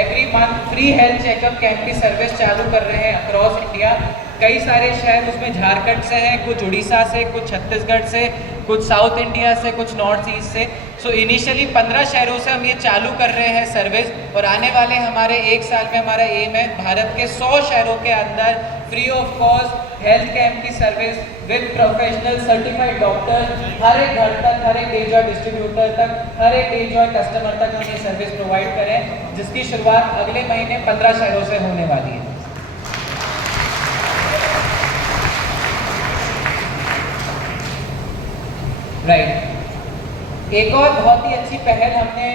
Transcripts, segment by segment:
Every month free health checkup camp की service चालू कर रहे हैं अक्रॉस इंडिया। कई सारे शहर उसमें झारखंड से हैं, कुछ उड़ीसा से, कुछ छत्तीसगढ़ से, कुछ साउथ इंडिया से, कुछ नॉर्थ ईस्ट से। सो इनिशियली 15 शहरों से हम ये चालू कर रहे हैं सर्विस, और आने वाले हमारे 1 साल में हमारा एम है भारत के 100 शहरों के अंदर free of cost health camp की service with professional certified doctor हर एक घर तक, हर एक डेजॉय डिस्ट्रीब्यूटर तक, हर एक डेजॉय कस्टमर तक हम ये सर्विस प्रोवाइड करें, जिसकी शुरुआत अगले महीने 15 शहरों से होने वाली है। राइट। एक और बहुत ही अच्छी पहल हमने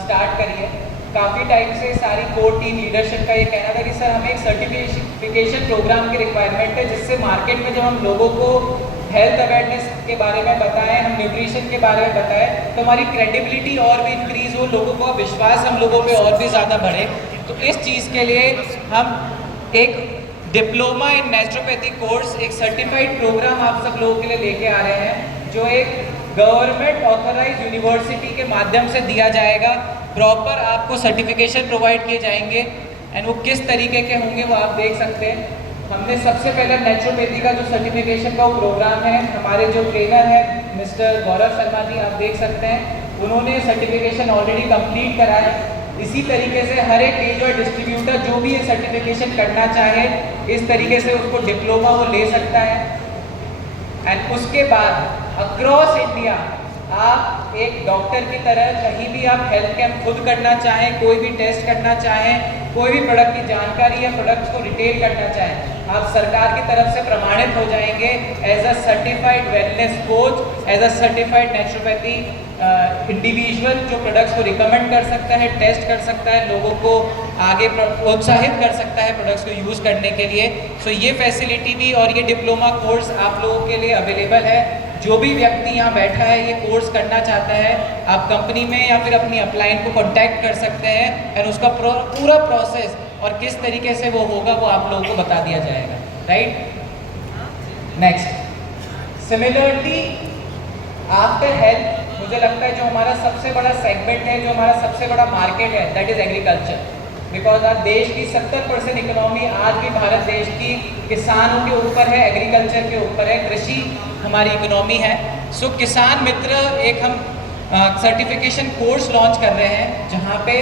स्टार्ट करी है। काफ़ी टाइम से सारी कोर टीम लीडरशिप का ये कहना था कि सर हमें एक सर्टिफिकेशन प्रोग्राम की रिक्वायरमेंट है, जिससे मार्केट में जब हम लोगों को हेल्थ अवेयरनेस के बारे में बताएं, हम न्यूट्रिशन के बारे में बताएं, तो हमारी क्रेडिबिलिटी और भी इंक्रीज़ हो, लोगों को विश्वास हम लोगों पे और भी ज़्यादा बढ़े। तो इस चीज़ के लिए हम एक डिप्लोमा इन नेचुरोपैथी कोर्स, एक सर्टिफाइड प्रोग्राम आप सब लोगों के लिए लेके आ रहे हैं, जो एक गवर्नमेंट ऑथराइज यूनिवर्सिटी के माध्यम से दिया जाएगा। प्रॉपर आपको सर्टिफिकेशन प्रोवाइड किए जाएंगे, एंड वो किस तरीके के होंगे वो आप देख सकते हैं। हमने सबसे पहले नेचुरोपैथी का जो सर्टिफिकेशन का वो प्रोग्राम है, हमारे जो ट्रेनर है मिस्टर गौरव शर्मा जी, आप देख सकते हैं, उन्होंने सर्टिफिकेशन ऑलरेडी कंप्लीट करा है। इसी तरीके से हर एक डेजॉय डिस्ट्रीब्यूटर जो भी ये सर्टिफिकेशन करना चाहे, इस तरीके से उसको डिप्लोमा वो ले सकता है। एंड उसके बाद अक्रॉस इंडिया आप एक डॉक्टर की तरह कहीं भी आप हेल्थ कैंप खुद करना चाहें, कोई भी टेस्ट करना चाहें, कोई भी प्रोडक्ट की जानकारी या प्रोडक्ट्स को रिटेल करना चाहें, आप सरकार की तरफ से प्रमाणित हो जाएंगे as a certified wellness coach, as a certified naturopathy individual, जो प्रोडक्ट्स को रिकमेंड कर सकता है, टेस्ट कर सकता है, लोगों को आगे प्रोत्साहित कर सकता है प्रोडक्ट्स को यूज़ करने के लिए। सो ये फैसिलिटी भी और ये डिप्लोमा कोर्स आप लोगों के लिए अवेलेबल है। जो भी व्यक्ति यहाँ बैठा है ये कोर्स करना चाहता है, आप कंपनी में या फिर अपनी अपलाइन को कांटेक्ट कर सकते हैं, एंड उसका पूरा प्रोसेस और किस तरीके से वो होगा वो आप लोगों को बता दिया जाएगा। Right. Next, similarly after health मुझे लगता है जो हमारा सबसे बड़ा सेगमेंट है, जो हमारा सबसे बड़ा मार्केट है, दैट इज़ एग्रीकल्चर। बिकॉज आज देश की 70% इकोनॉमी आज भी भारत देश की किसानों के ऊपर है, एग्रीकल्चर के ऊपर है, कृषि हमारी इकोनॉमी है। सो किसान मित्र एक हम सर्टिफिकेशन कोर्स लॉन्च कर रहे हैं, जहाँ पे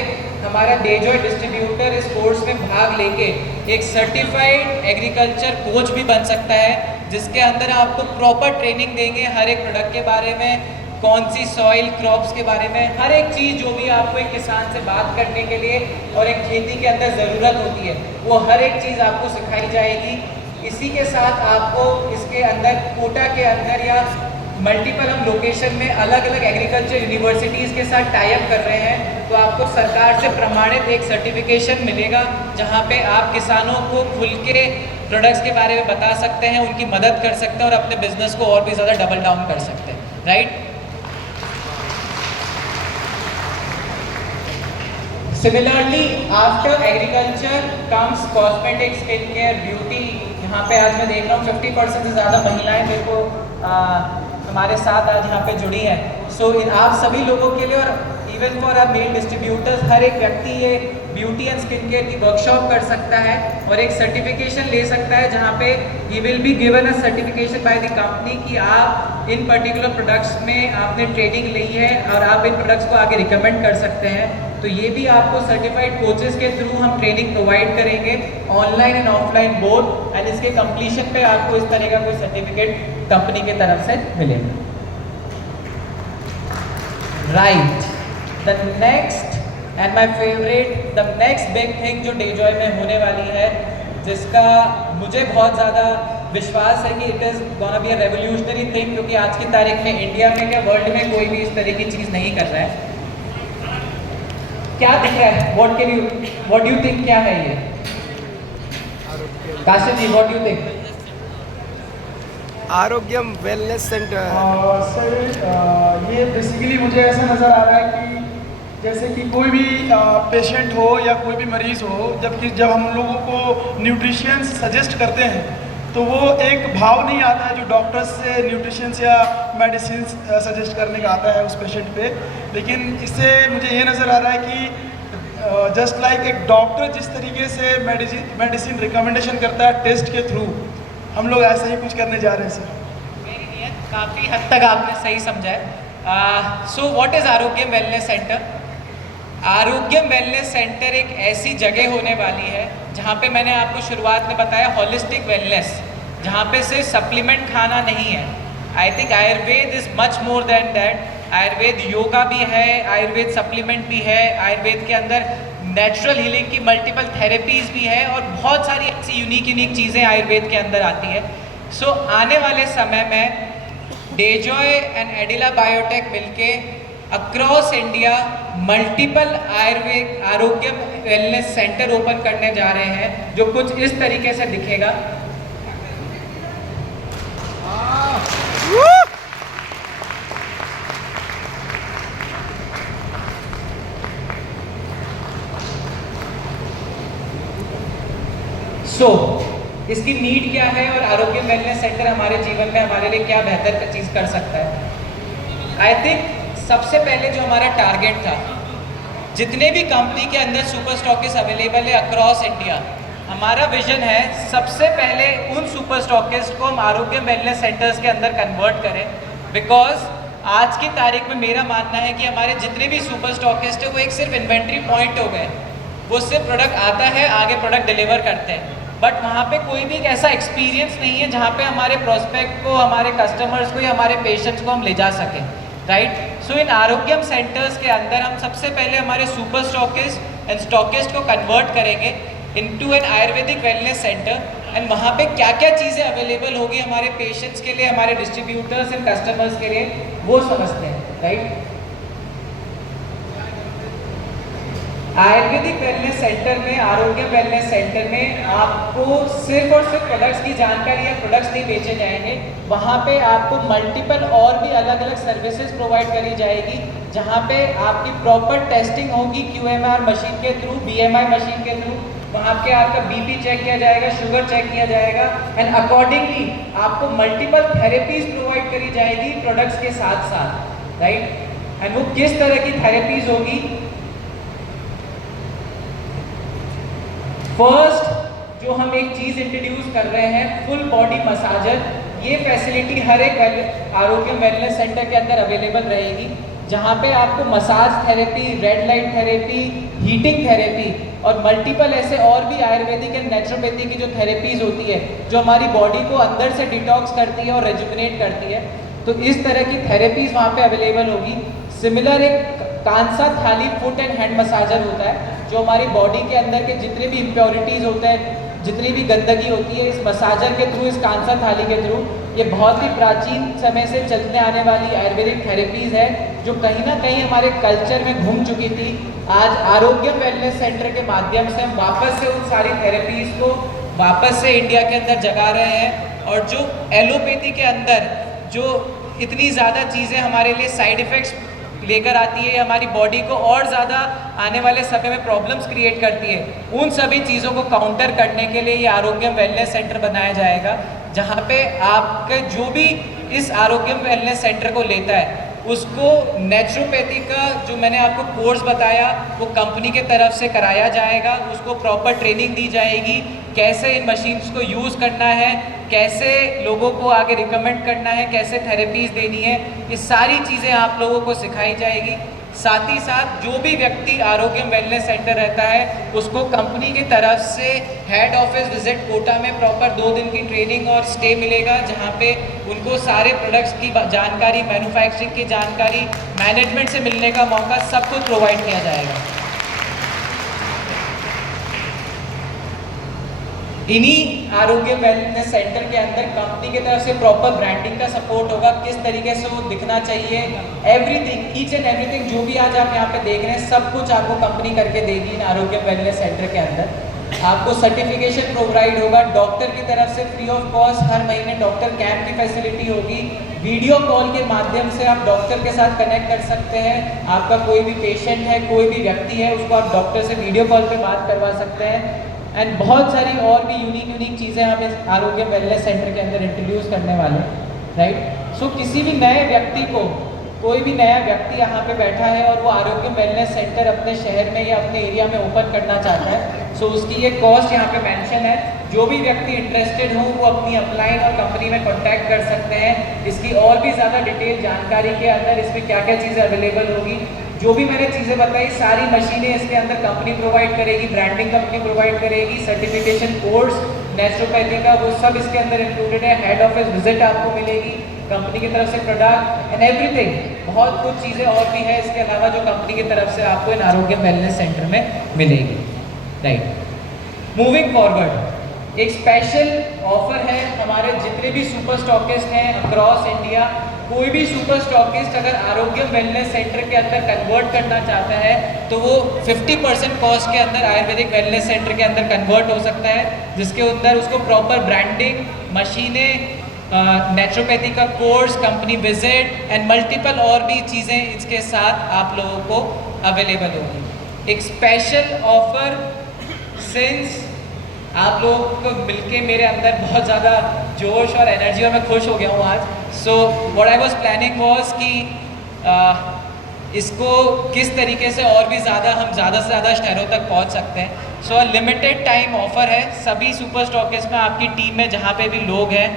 हमारा डेजॉय डिस्ट्रीब्यूटर इस कोर्स में भाग लेके एक सर्टिफाइड एग्रीकल्चर कोच भी बन सकता है, जिसके अंदर आपको प्रॉपर ट्रेनिंग देंगे हर एक प्रोडक्ट के बारे में, कौन सी सॉइल क्रॉप्स के बारे में, हर एक चीज़ जो भी आपको एक किसान से बात करने के लिए और एक खेती के अंदर ज़रूरत होती है, वो हर एक चीज़ आपको सिखाई जाएगी। इसी के साथ आपको इसके अंदर कोटा के अंदर या मल्टीपल हम लोकेशन में अलग अलग एग्रीकल्चर यूनिवर्सिटीज़ के साथ टाई अप कर रहे हैं, तो आपको सरकार से प्रमाणित एक सर्टिफिकेशन मिलेगा, जहाँ पे आप किसानों को खुल के प्रोडक्ट्स के बारे में बता सकते हैं, उनकी मदद कर सकते हैं और अपने बिजनेस को और भी ज़्यादा डबल डाउन कर सकते हैं। Right. Similarly after agriculture comes cosmetic, skin care, beauty. यहाँ पे आज मैं देख रहा हूँ 50% से ज़्यादा महिलाएं मेरे को हमारे साथ आज यहाँ पे जुड़ी हैं। सो आप सभी लोगों के लिए और even for our male distributors, हर एक व्यक्ति ये ब्यूटी एंड स्किन केयर की वर्कशॉप कर सकता है और एक सर्टिफिकेशन ले सकता है, जहाँ पे he will be given a certification by the company कि आप इन पर्टिकुलर प्रोडक्ट्स में आपने ट्रेनिंग ली है और आप इन प्रोडक्ट्स को आगे रिकमेंड कर सकते हैं। तो ये भी आपको सर्टिफाइड कोचेस के थ्रू हम ट्रेनिंग प्रोवाइड करेंगे, online and offline both, and इसके कंप्लीशन पे आपको इस तरह का कोई सर्टिफिकेट कंपनी के तरफ से मिलेगा। Right. The next and my favourite, the next big thing जो डेजॉय में होने वाली है, जिसका मुझे बहुत ज़्यादा विश्वास है कि it is gonna be a revolutionary thing, क्योंकि आज की तारीख में इंडिया में क्या वर्ल्ड में कोई भी इस तरह की चीज़ नहीं कर रहा है। क्या दिख रहा है? व्हाट डू यू थिंक क्या है ये? Kashif ji, what do you think? Arogyam wellness centre. Sir ये बेसिकली मुझे ऐसा नज़र आ रहा है कि जैसे कि कोई भी पेशेंट हो या कोई भी मरीज़ हो, जब हम लोगों को न्यूट्रिशंस सजेस्ट करते हैं तो वो एक भाव नहीं आता है जो डॉक्टर्स से न्यूट्रिशंस या मेडिसिन सजेस्ट करने का आता है उस पेशेंट पे। लेकिन इससे मुझे ये नज़र आ रहा है कि जस्ट लाइक एक डॉक्टर जिस तरीके से मेडिसिन रिकमेंडेशन करता है टेस्ट के थ्रू, हम लोग ऐसा ही कुछ करने जा रहे हैं सर। मेरी नियत काफ़ी हद तक आपने सही समझा है। So what is Arogyam wellness centre? Arogyam wellness centre एक ऐसी जगह होने वाली है जहाँ पे मैंने आपको शुरुआत में बताया होलिस्टिक वेलनेस, जहाँ पे सिर्फ सप्लीमेंट खाना नहीं है। I think Ayurveda is much more than that. Ayurveda yoga भी है, आयुर्वेद सप्लीमेंट भी है, आयुर्वेद के अंदर नेचुरल हीलिंग की मल्टीपल थेरेपीज़ भी है और बहुत सारी ऐसी यूनिक चीज़ें आयुर्वेद के अंदर आती है। सो आने वाले समय में डेजॉय एंड एडिला बायोटेक मिलके अक्रॉस इंडिया मल्टीपल आयुर्वेद आरोग्य वेलनेस सेंटर ओपन करने जा रहे हैं, जो कुछ इस तरीके से दिखेगा। इसकी नीड क्या है और आरोग्य वेलनेस सेंटर हमारे जीवन में हमारे लिए क्या बेहतर चीज़ कर सकता है? आई थिंक सबसे पहले जो हमारा टारगेट था, जितने भी कंपनी के अंदर सुपर स्टॉकिस्ट अवेलेबल है अक्रॉस इंडिया, हमारा विजन है सबसे पहले उन सुपर स्टॉकिस्ट को हम आरोग्य वेलनेस सेंटर्स के अंदर कन्वर्ट करें। बिकॉज आज की तारीख में मेरा मानना है कि हमारे जितने भी सुपर स्टॉकिस्ट है वो एक सिर्फ इन्वेंट्री पॉइंट हो गए। वो सिर्फ प्रोडक्ट आता है, आगे प्रोडक्ट डिलीवर करते हैं, बट वहाँ पे कोई भी एक ऐसा एक्सपीरियंस नहीं है जहाँ पे हमारे प्रोस्पेक्ट को, हमारे कस्टमर्स को या हमारे पेशेंट्स को हम ले जा सकें, राइट? सो इन आरोग्यम सेंटर्स के अंदर हम सबसे पहले हमारे सुपर स्टॉकिस्ट एंड स्टॉकिस्ट को कन्वर्ट करेंगे into an ayurvedic wellness centre. And वहाँ पे क्या क्या चीज़ें अवेलेबल होगी हमारे पेशेंट्स के लिए, हमारे डिस्ट्रीब्यूटर्स एंड कस्टमर्स के लिए, वो समझते हैं, राइट? आयुर्वेदिक वेलनेस सेंटर में, आरोग्य वेलनेस सेंटर में आपको सिर्फ और सिर्फ प्रोडक्ट्स की जानकारी या प्रोडक्ट्स नहीं बेचे जाएंगे, वहाँ पे आपको मल्टीपल और भी अलग अलग सर्विसेज प्रोवाइड करी जाएगी, जहाँ पे आपकी प्रॉपर टेस्टिंग होगी QMR मशीन के थ्रू, BMI मशीन के थ्रू। वहाँ के आपका BP चेक किया जाएगा, शुगर चेक किया जाएगा, एंड अकॉर्डिंगली आपको मल्टीपल थेरेपीज प्रोवाइड करी जाएगी प्रोडक्ट्स के साथ साथ, राइट? एंड वो किस तरह की थेरेपीज होगी? फर्स्ट जो हम एक चीज़ इंट्रोड्यूस कर रहे हैं, फुल बॉडी मसाजर। ये फैसिलिटी हर एक आरोग्य वेलनेस सेंटर के अंदर अवेलेबल रहेगी, जहाँ पे आपको massage therapy, red light therapy, heating therapy और मल्टीपल ऐसे और भी आयुर्वेदिक एंड नेचुरोपैथी की जो थेरेपीज़ होती है, जो हमारी बॉडी को अंदर से डिटॉक्स करती है और रेजुविनेट करती है, तो इस तरह की थेरेपीज़ वहाँ पे अवेलेबल होगी। सिमिलर एक कांसा थाली फुट एंड हैंड मसाजर होता है, जो हमारी बॉडी के अंदर के जितने भी इम्प्योरिटीज़ होते हैं, जितनी भी गंदगी होती है, इस मसाजर के थ्रू, इस कांसा थाली के थ्रू, ये बहुत ही प्राचीन समय से चलने आने वाली आयुर्वेदिक थेरेपीज़ है, जो कहीं ना कहीं हमारे कल्चर में घूम चुकी थी। आज आरोग्य वेलनेस सेंटर के माध्यम से हम वापस से उन सारी थेरेपीज़ को वापस से इंडिया के अंदर जगा रहे हैं। और जो एलोपैथी के अंदर जो इतनी ज़्यादा चीज़ें हमारे लिए साइड इफ़ेक्ट्स लेकर आती है, हमारी बॉडी को और ज़्यादा आने वाले समय में प्रॉब्लम्स क्रिएट करती है, उन सभी चीज़ों को काउंटर करने के लिए ये आरोग्यम वेलनेस सेंटर बनाया जाएगा, जहाँ पे आपके जो भी इस आरोग्यम वेलनेस सेंटर को लेता है, उसको नेचुरोपैथी का जो मैंने आपको कोर्स बताया वो कंपनी के तरफ से कराया जाएगा, उसको प्रॉपर ट्रेनिंग दी जाएगी, कैसे इन मशीन्स को यूज़ करना है, कैसे लोगों को आगे रिकमेंड करना है, कैसे थेरेपीज़ देनी है, ये सारी चीज़ें आप लोगों को सिखाई जाएगी। साथ ही साथ जो भी व्यक्ति आरोग्य वेलनेस सेंटर रहता है, उसको कंपनी की तरफ से हेड ऑफिस विजिट कोटा में प्रॉपर 2 दिन की ट्रेनिंग और स्टे मिलेगा, जहाँ पे उनको सारे प्रोडक्ट्स की जानकारी, मैन्युफैक्चरिंग की जानकारी, मैनेजमेंट से मिलने का मौका, सब कुछ प्रोवाइड किया जाएगा। इन्हीं आरोग्य वेलनेस सेंटर के अंदर कंपनी की तरफ से प्रॉपर ब्रांडिंग का सपोर्ट होगा, किस तरीके से वो दिखना चाहिए, एवरीथिंग, ईच एंड एवरीथिंग जो भी आज आप यहाँ पे देख रहे हैं, सब कुछ आपको कंपनी करके देगी इन आरोग्य वेलनेस सेंटर के अंदर। आपको सर्टिफिकेशन प्रोवाइड होगा डॉक्टर की तरफ से फ्री ऑफ कॉस्ट, हर महीने डॉक्टर कैंप की फैसिलिटी होगी, वीडियो कॉल के माध्यम से आप डॉक्टर के साथ कनेक्ट कर सकते हैं। आपका कोई भी पेशेंट है, कोई भी व्यक्ति है, उसको आप डॉक्टर से वीडियो कॉल पे बात करवा सकते हैं। एंड बहुत सारी और भी यूनिक चीज़ें हम इस आरोग्य वेलनेस सेंटर के अंदर इंट्रोड्यूस करने वाले हैं, राइट? सो किसी भी नए व्यक्ति को कोई भी नया व्यक्ति यहाँ पे बैठा है और वो आरोग्य वेलनेस सेंटर अपने शहर में या अपने एरिया में ओपन करना चाहता है, सो उसकी ये कॉस्ट यहाँ पे मेंशन है। जो भी व्यक्ति इंटरेस्टेड हो वो अपनी अपलाइन और कंपनी में कॉन्टैक्ट कर सकते हैं। इसकी और भी ज़्यादा डिटेल जानकारी के अंदर इसमें क्या क्या चीज़ें अवेलेबल होगी, जो भी मैंने चीज़ें बताई सारी मशीनें इसके अंदर कंपनी प्रोवाइड करेगी, ब्रांडिंग कंपनी प्रोवाइड करेगी, सर्टिफिकेशन कोर्स नेचुरोपैथी का वो सब इसके अंदर इंक्लूडेड है। हेड ऑफिस विजिट आपको मिलेगी कंपनी की तरफ से, प्रोडक्ट एंड एवरीथिंग, बहुत कुछ चीज़ें और भी है इसके अलावा जो कंपनी की तरफ से आपको इन आरोग्य वेलनेस सेंटर में मिलेगी। राइट, मूविंग फॉरवर्ड एक स्पेशल ऑफर है हमारे जितने भी सुपर स्टॉकिस्ट हैं अक्रॉस इंडिया। कोई भी सुपर स्टॉकिस्ट अगर आरोग्य वेलनेस सेंटर के अंदर कन्वर्ट करना चाहता है तो वो 50% कॉस्ट के अंदर आयुर्वेदिक वेलनेस सेंटर के अंदर कन्वर्ट हो सकता है, जिसके अंदर उसको प्रॉपर ब्रांडिंग, मशीनें, नेचुरोपैथी का course, company visit and multiple और भी चीज़ें इसके साथ आप लोगों को अवेलेबल होगी। एक स्पेशल ऑफर सिंस आप लोगों को मिलके मेरे अंदर बहुत ज़्यादा जोश और एनर्जी और मैं खुश हो गया हूँ आज। So what I was planning was कि इसको किस तरीके से और भी ज़्यादा हम ज़्यादा से ज़्यादा शहरों तक पहुँच सकते हैं। सो लिमिटेड टाइम ऑफर है सभी सुपर स्टॉकिस्ट में, आपकी टीम में जहाँ पे भी लोग हैं,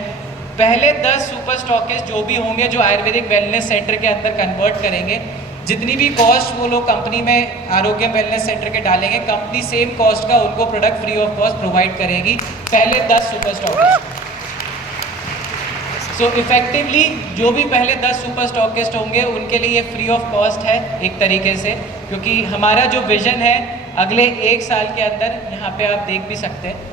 पहले 10 सुपर स्टॉकिस्ट जो भी होंगे जो आयुर्वेदिक वेलनेस सेंटर के अंदर कन्वर्ट करेंगे, जितनी भी कॉस्ट वो लोग कंपनी में आरोग्य वेलनेस सेंटर के डालेंगे, कंपनी सेम कॉस्ट का उनको product free of cost provide करेगी पहले 10 सुपर स्टॉकिस्ट। सो इफेक्टिवली जो भी पहले 10 सुपर स्टॉकिस्ट होंगे उनके लिए ये फ्री ऑफ कॉस्ट है एक तरीके से, क्योंकि हमारा जो विजन है अगले 1 साल के अंदर, यहाँ पे आप देख भी सकते हैं,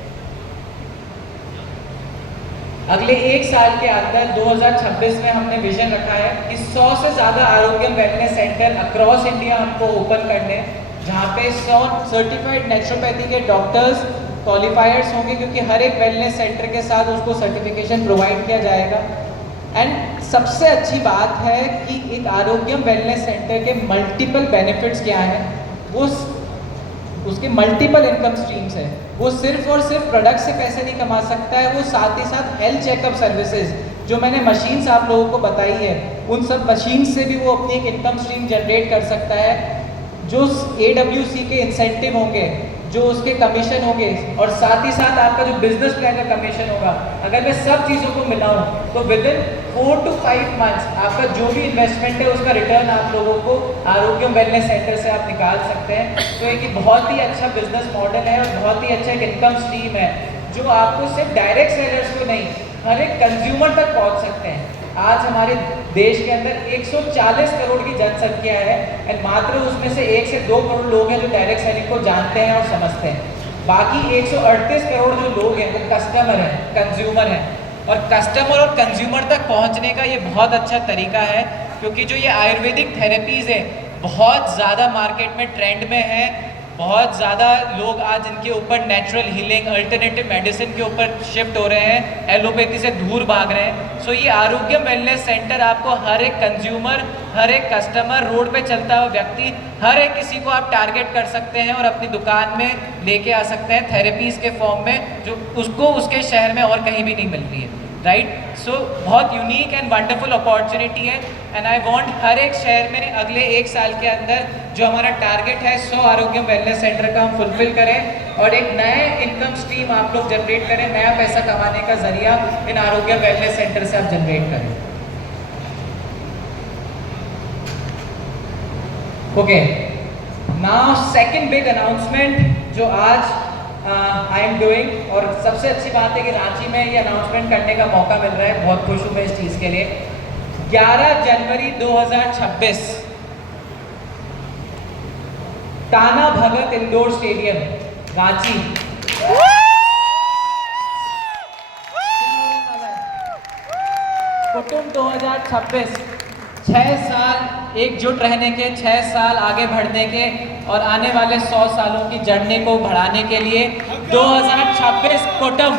अगले 1 साल के अंदर 2026 में हमने विजन रखा है कि 100 से ज़्यादा आरोग्य वेलनेस सेंटर अक्रॉस इंडिया हमको ओपन करने हैं, जहाँ पे 100 सर्टिफाइड नेचुरोपैथी के डॉक्टर्स क्वालिफायर्स होंगे, क्योंकि हर एक वेलनेस सेंटर के साथ उसको सर्टिफिकेशन प्रोवाइड किया जाएगा। एंड सबसे अच्छी बात है कि एक आरोग्य वेलनेस सेंटर के मल्टीपल बेनिफिट्स क्या हैं, वो उसके मल्टीपल इनकम स्ट्रीम्स है। वो सिर्फ और सिर्फ प्रोडक्ट से पैसे नहीं कमा सकता है, वो साथ ही साथ हेल्थ चेकअप सर्विसेज जो मैंने मशीन्स आप लोगों को बताई है, उन सब मशीन्स से भी वो अपनी एक इनकम स्ट्रीम जनरेट कर सकता है। जो AWC के इंसेंटिव होंगे, जो उसके कमीशन होंगे, और साथ ही साथ आपका जो बिजनेस प्लान का कमीशन होगा, अगर मैं सब चीज़ों को मिलाऊं तो विदिन 4 to 5 मंथ्स आपका जो भी इन्वेस्टमेंट है उसका रिटर्न आप लोगों को आरोग्य वेलनेस सेंटर से आप निकाल सकते हैं। तो एक बहुत ही अच्छा बिजनेस मॉडल है और बहुत ही अच्छा एक इनकम स्ट्रीम है, जो आपको सिर्फ डायरेक्ट सेलर्स को नहीं, हर एक कंज्यूमर तक पहुँच सकते हैं। आज हमारे देश के अंदर 140 करोड़ की जनसंख्या है एंड मात्र उसमें से 1 से 2 करोड़ लोग हैं जो डायरेक्ट सेलिंग को जानते हैं और समझते हैं। बाकी 138 करोड़ जो लोग हैं वो कस्टमर हैं, कंज्यूमर हैं, और कस्टमर और कंज्यूमर तक पहुंचने का ये बहुत अच्छा तरीका है, क्योंकि जो ये आयुर्वेदिक थेरेपीज़ है बहुत ज़्यादा मार्केट में ट्रेंड में है। बहुत ज़्यादा लोग आज इनके ऊपर नेचुरल हीलिंग, अल्टरनेटिव मेडिसिन के ऊपर शिफ्ट हो रहे हैं, एलोपैथी से दूर भाग रहे हैं। सो ये आरोग्य वेलनेस सेंटर आपको हर एक कंज्यूमर, हर एक कस्टमर, रोड पे चलता हुआ व्यक्ति, हर एक किसी को आप टारगेट कर सकते हैं और अपनी दुकान में लेके आ सकते हैं थेरेपीज़ के फॉर्म में, जो उसको उसके शहर में और कहीं भी नहीं मिल रही है। राइट, सो बहुत यूनिक एंड वंडरफुल अपॉर्चुनिटी है एंड आई वांट हर एक शहर में अगले 1 साल के अंदर जो हमारा टारगेट है 100 आरोग्य वेलनेस सेंटर का हम फुलफिल करें और एक नए इनकम स्ट्रीम आप लोग जनरेट करें, नया पैसा कमाने का जरिया इन आरोग्य वेलनेस सेंटर से आप जनरेट करें। Okay, now second big announcement जो आज आई एम डूइंग, और सबसे अच्छी बात है कि रांची में ये अनाउंसमेंट करने का मौका मिल रहा है, बहुत खुश हूँ मैं इस चीज़ के लिए। 11 जनवरी 2026 टाना भगत इंडोर स्टेडियम रांची, कुटुंब 2026, 6 साल एकजुट रहने के, 6 साल आगे बढ़ने के और आने वाले 100 सालों की जर्नी को बढ़ाने के लिए 2026 कुटुंब।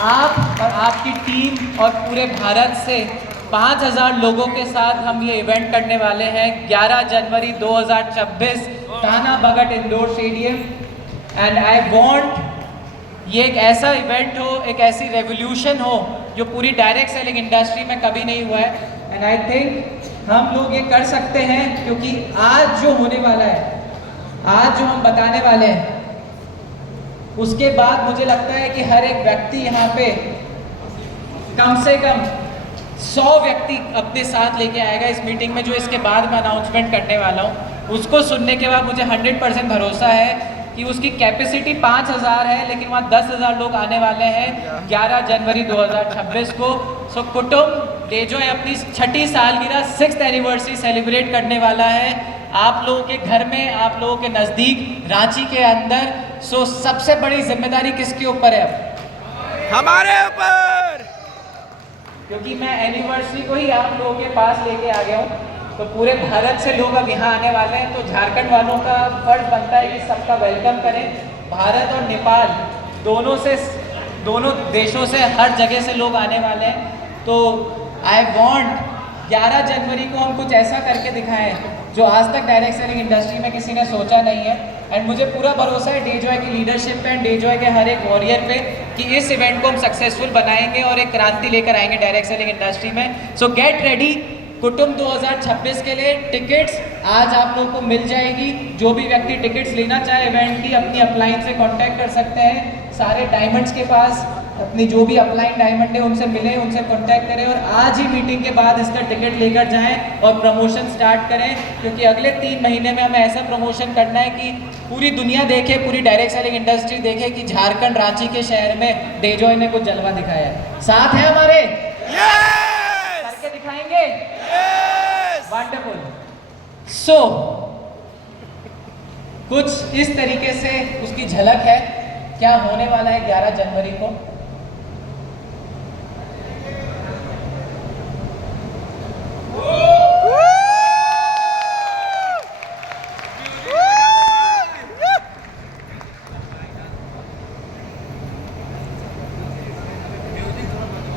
आप और आपकी टीम और पूरे भारत से 5000 लोगों के साथ हम ये इवेंट करने वाले हैं 11 जनवरी 2026 Tana Bhagat indoor stadium. And I want ये एक ऐसा इवेंट हो, एक ऐसी रेवोल्यूशन हो जो पूरी डायरेक्ट सेलिंग इंडस्ट्री में कभी नहीं हुआ है। एंड आई थिंक हम लोग ये कर सकते हैं, क्योंकि आज जो होने वाला है, आज जो हम बताने वाले हैं, उसके बाद मुझे लगता है कि हर एक व्यक्ति यहाँ पे कम से कम 100 व्यक्ति अपने साथ लेके आएगा इस मीटिंग में, जो इसके बाद मैं अनाउंसमेंट करने वाला हूँ। उसको सुनने के बाद मुझे 100% भरोसा है कि उसकी कैपेसिटी 5000 है, लेकिन वहाँ 10,000 लोग आने वाले हैं 11 जनवरी 2026 को। सो कुटुंब डेजॉय अपनी 6ठी सालगिरह 6th एनिवर्सरी सेलिब्रेट करने वाला है आप लोगों के घर में, आप लोगों के नज़दीक, रांची के अंदर। सो सबसे बड़ी जिम्मेदारी किसके ऊपर है अब? हमारे ऊपर, क्योंकि मैं एनिवर्सरी को ही आप लोगों के पास लेके आ गया हूँ, तो पूरे भारत से लोग अब यहाँ आने वाले हैं, तो झारखंड वालों का फर्ज बनता है कि सबका वेलकम करें। भारत और नेपाल दोनों देशों से, हर जगह से लोग आने वाले हैं। तो आई वॉन्ट 11 जनवरी को हम कुछ ऐसा करके दिखाएं जो आज तक डायरेक्ट सेलिंग इंडस्ट्री में किसी ने सोचा नहीं है। एंड मुझे पूरा भरोसा है डेजॉय की लीडरशिप पे एंड डेजॉय के हर एक वॉरियर पे कि इस इवेंट को हम सक्सेसफुल बनाएंगे और एक क्रांति लेकर आएंगे डायरेक्ट सेलिंग इंडस्ट्री में। सो गेट रेडी कुटुंब 2026 के लिए। टिकट्स आज आप लोगों को मिल जाएगी। जो भी व्यक्ति टिकट्स लेना चाहे इवेंट की, अपनी अपलाइन से कांटेक्ट कर सकते हैं। सारे डायमंड्स के पास अपनी जो भी अपलाइन डायमंड है उनसे मिलें, उनसे कांटेक्ट करें और आज ही मीटिंग के बाद इसका टिकट लेकर जाएं और प्रमोशन स्टार्ट करें, क्योंकि अगले 3 महीने में हमें ऐसा प्रमोशन करना है कि पूरी दुनिया देखे, पूरी डायरेक्ट सेलिंग इंडस्ट्री देखे कि झारखंड, रांची के शहर में डेजॉय ने कुछ जलवा दिखाया है। साथ है हमारे, करके दिखाएंगे। वंडरफुल। सो कुछ इस तरीके से उसकी झलक है क्या होने वाला है 11 जनवरी को।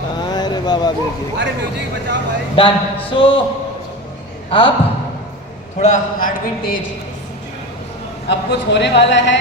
अरे बाबा म्यूजिक, अरे म्यूजिक बचाओ भाई। डन। सो अब थोड़ा हार्ट बीट तेज, अब कुछ होने वाला है